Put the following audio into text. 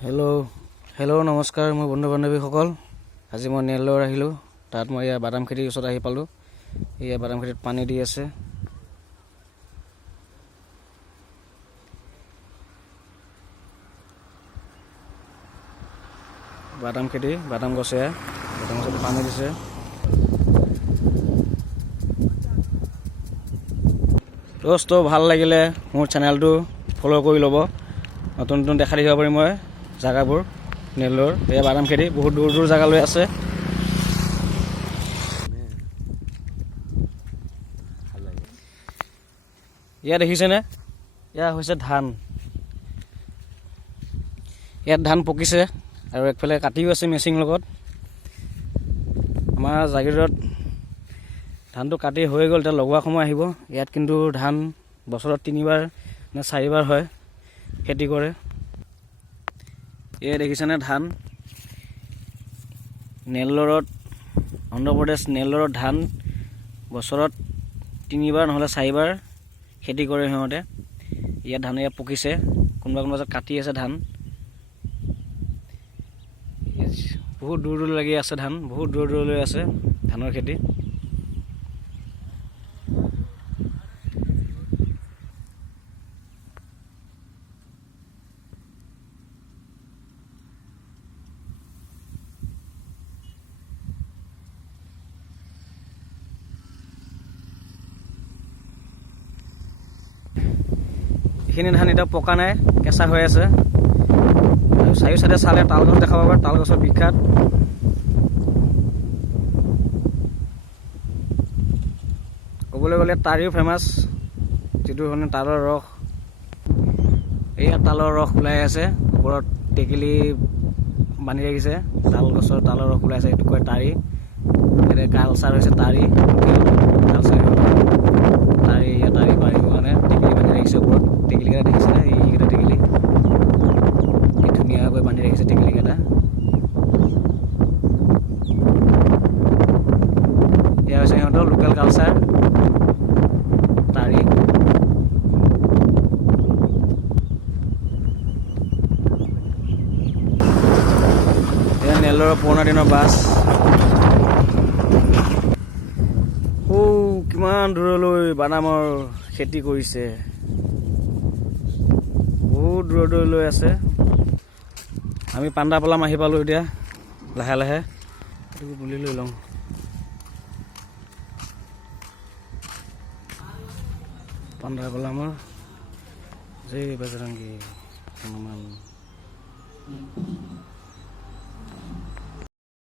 Hello' নমস্কাৰ মোৰ বন্ধু বান্ধৱীসকল। আজি মই নেল্লৰ আহিলোঁ। তাত মই এয়া বাদাম খেতিৰ ওচৰত আহি পালোঁ। এয়া বাদাম খেতিত পানী দি আছে। বাদাম খেতি, বাদাম গছে পানী দিছে। দোস্ত ভাল লাগিলে মোৰ চেনেলটো ফ'ল' কৰি ল'ব। নতুন নতুন দেখা দেখিব পাৰিম মই জেগাবোৰ নেল্লৰ। এয়া বাদাম খেতি বহুত দূৰ দূৰ জেগালৈ আছে। ইয়াত দেখিছেনে, এয়া হৈছে ধান। ইয়াত ধান পকিছে আৰু একফালে কাটিও আছে মেচিন লগত। আমাৰ জাগিৰোডত ধানটো কাটি হৈ গ'ল, এতিয়া লগোৱা সময় আহিব। ইয়াত কিন্তু ধান বছৰত 3বাৰ নে 4বাৰ হয় খেতি কৰে। এয়া দেখিছেনে ধান নেল্লৰত, অন্ধ্ৰপ্ৰদেশ নেল্লৰত ধান বছৰত 3বাৰ নহ'লে 4বাৰ খেতি কৰে সিহঁতে। ইয়াত ধান ইয়াত পকিছে, কোনোবা জেগাত কাটি আছে ধান। বহুত দূৰ দূৰ লাগি আছে ধান, বহুত দূৰ দূৰলৈ আছে ধানৰ খেতি। এইখিনি ধান এতিয়া পকা নাই, কেঁচা হৈ আছে। আৰু চাৰিও চাইডে চালে তাল গছ দেখা পাব, তাল গছৰ বিখ্যাত। ক'বলৈ গ'লে তাৰিও ফেমাছ, যিটো মানে তালৰ ৰস। এয়া তালৰ ৰস ওলাই আছে, ওপৰত টেকেলি বান্ধি ৰাখিছে, তাল গছৰ তালৰ ৰস ওলাই আছে, এইটো কয় তাৰি। এতিয়া কালচাৰ হৈছে তাৰি, কালচাৰ তাৰি। ইয়াত তাৰি পাৰিব কাৰণে টেকেলি বান্ধি ৰাখিছে ওপৰত। টেকেলিকেইটা দেখিছেনে, এইকেইটা টেকেলি ধুনীয়াকৈ বান্ধি ৰাখিছে টেকেলিকেইটা। এয়া হৈছে সিহঁতৰ লোকেল কালচাৰ তাৰি। এয়া নেল্লৰৰ পুৰণা দিনৰ বাছ। কিমান দূৰলৈ বাদামৰ খেতি কৰিছে, বহুত দূৰ দূৰলৈ আছে। আমি পাণ্ডাপলাম আহি পালোঁ এতিয়া লাহে লাহে। এইটো বুলি লৈ লওঁ। পাণ্ডাপলামৰ জয় বজৰংগী হনুমান।